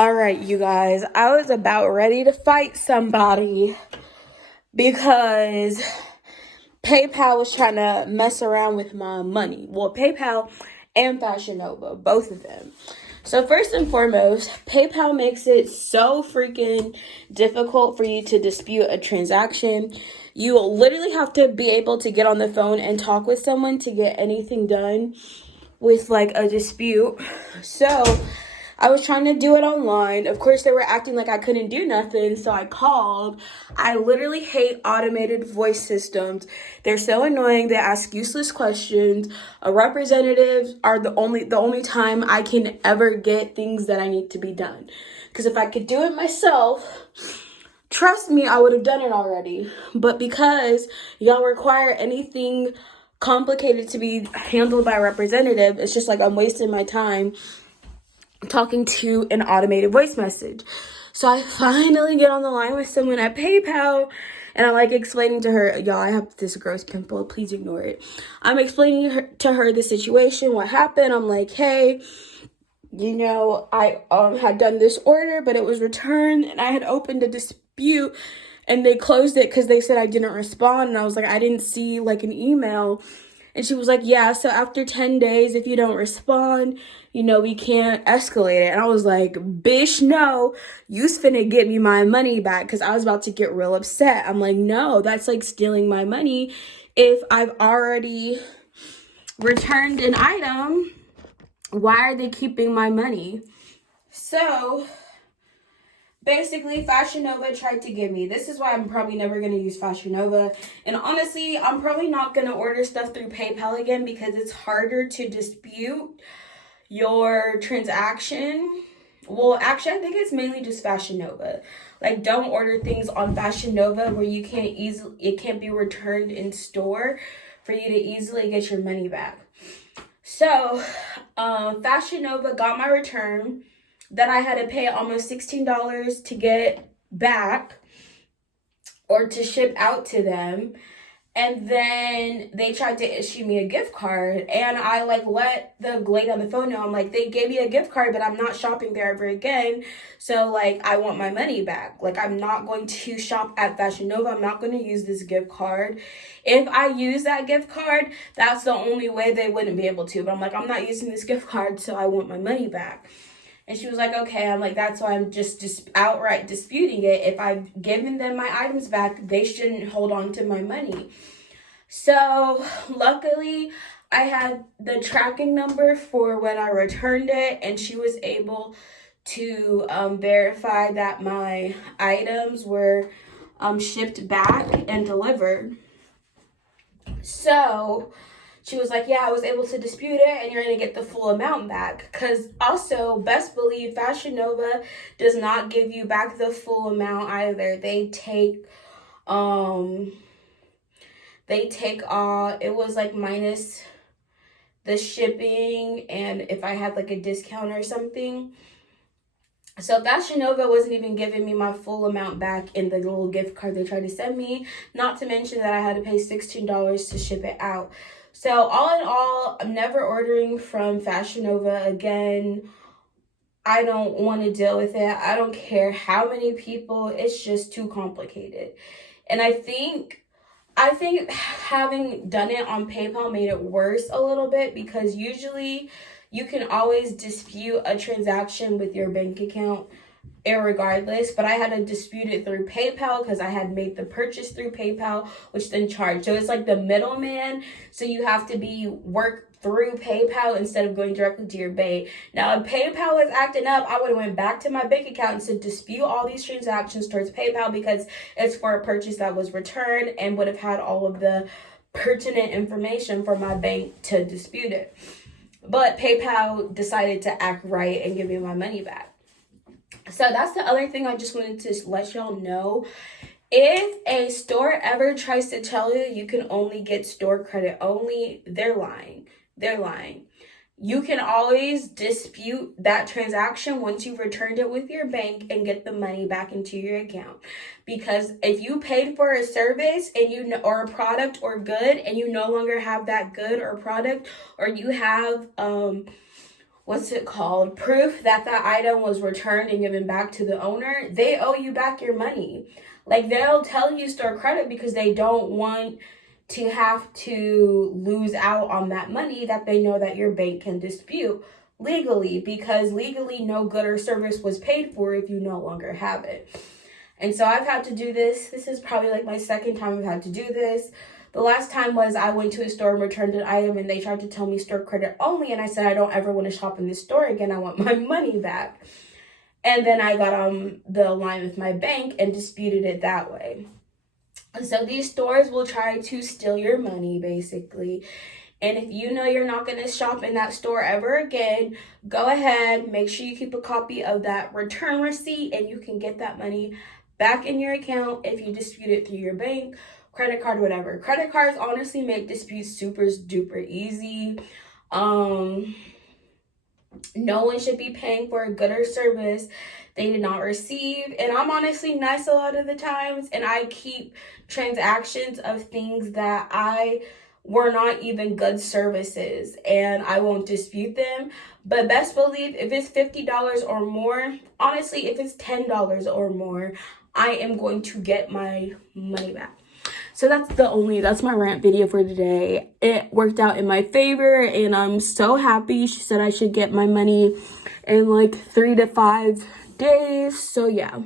All right, you guys, I was about ready to fight somebody because PayPal was trying to mess around with my money. Well, PayPal and Fashionnova, both of them. So first and foremost, PayPal makes it so freaking difficult for you to dispute a transaction. You will literally have to be able to get on the phone and talk with someone to get anything done with like a dispute. So I was trying to do it online. Of course, they were acting like I couldn't do nothing, so I called. I literally hate automated voice systems. They're so annoying. They ask useless questions. Representatives are the only time I can ever get things that I need to be done. Because if I could do it myself, trust me, I would have done it already. But because y'all require anything complicated to be handled by a representative, it's just like I'm wasting my time talking to an automated voice message. So I finally get on the line with someone at PayPal, and I'm like explaining to her, y'all, I have this gross pimple, please ignore it. I'm explaining to her the situation, what happened. I'm like, hey, I had done this order, but it was returned, and I had opened a dispute, and they closed it because they said I didn't respond. And I was like, I didn't see like an email. And she was like, yeah, so after 10 days, if you don't respond, we can't escalate it. And I was like, bish, no, you's finna get me my money back, because I was about to get real upset. I'm like, no, that's like stealing my money. If I've already returned an item, why are they keeping my money? So basically, Fashionnova tried to give me. This is why I'm probably never going to use Fashionnova. And honestly, I'm probably not going to order stuff through PayPal again because it's harder to dispute your transaction. Well, actually, I think it's mainly just Fashionnova. Like, don't order things on Fashionnova where it can't be returned in store for you to easily get your money back. So, Fashionnova got my return. Then I had to pay almost $16 to get back or to ship out to them. And then they tried to issue me a gift card, and I let the lady on the phone know. I'm like, they gave me a gift card, but I'm not shopping there ever again. So I want my money back. I'm not going to shop at Fashionnova. I'm not going to use this gift card. If I use that gift card, that's the only way they wouldn't be able to. But I'm like, I'm not using this gift card, so I want my money back. And she was like, okay. I'm like, that's why I'm just outright disputing it. If I've given them my items back, they shouldn't hold on to my money. So luckily, I had the tracking number for when I returned it, and she was able to verify that my items were shipped back and delivered. So she was like, yeah, I was able to dispute it, and you're going to get the full amount back. Because also, best believe, Fashionnova does not give you back the full amount either. They take it was minus the shipping and if I had a discount or something. So Fashionnova wasn't even giving me my full amount back in the little gift card they tried to send me. Not to mention that I had to pay $16 to ship it out. So all in all, I'm never ordering from Fashionnova again. I don't want to deal with it. I don't care how many people. It's just too complicated. And I think having done it on PayPal made it worse a little bit, because usually you can always dispute a transaction with your bank account irregardless, but I had to dispute it through PayPal because I had made the purchase through PayPal, which then charged. So it's like the middleman. So you have to work through PayPal instead of going directly to your bank. Now, if PayPal was acting up, I would have went back to my bank account and said dispute all these transactions towards PayPal because it's for a purchase that was returned, and would have had all of the pertinent information for my bank to dispute it. But PayPal decided to act right and give me my money back. So that's the other thing I just wanted to let y'all know. If a store ever tries to tell you you can only get store credit only, they're lying. They're lying. You can always dispute that transaction once you've returned it with your bank and get the money back into your account. Because if you paid for a service and or a product or good, and you no longer have that good or product, or you have what's it called, proof that that item was returned and given back to the owner, they owe you back your money. Like, they'll tell you store credit because they don't want to have to lose out on that money that they know that your bank can dispute legally, because legally no good or service was paid for if you no longer have it. And so I've had to do this. This is probably like my second time I've had to do this. The last time was I went to a store and returned an item and they tried to tell me store credit only, and I said I don't ever want to shop in this store again. I want my money back. And then I got on the line with my bank and disputed it that way. And so these stores will try to steal your money, basically. And if you know you're not going to shop in that store ever again, go ahead, make sure you keep a copy of that return receipt, and you can get that money back in your account if you dispute it through your bank, credit card, whatever. Credit cards honestly make disputes super duper easy. No one should be paying for a good or service they did not receive. And I'm honestly nice a lot of the times, and I keep transactions of things that I were not even good services, and I won't dispute them. But best believe if it's $50 or more, honestly, if it's $10 or more, I am going to get my money back. So that's my rant video for today. It worked out in my favor, and I'm so happy. She said I should get my money in like 3 to 5 days. So yeah.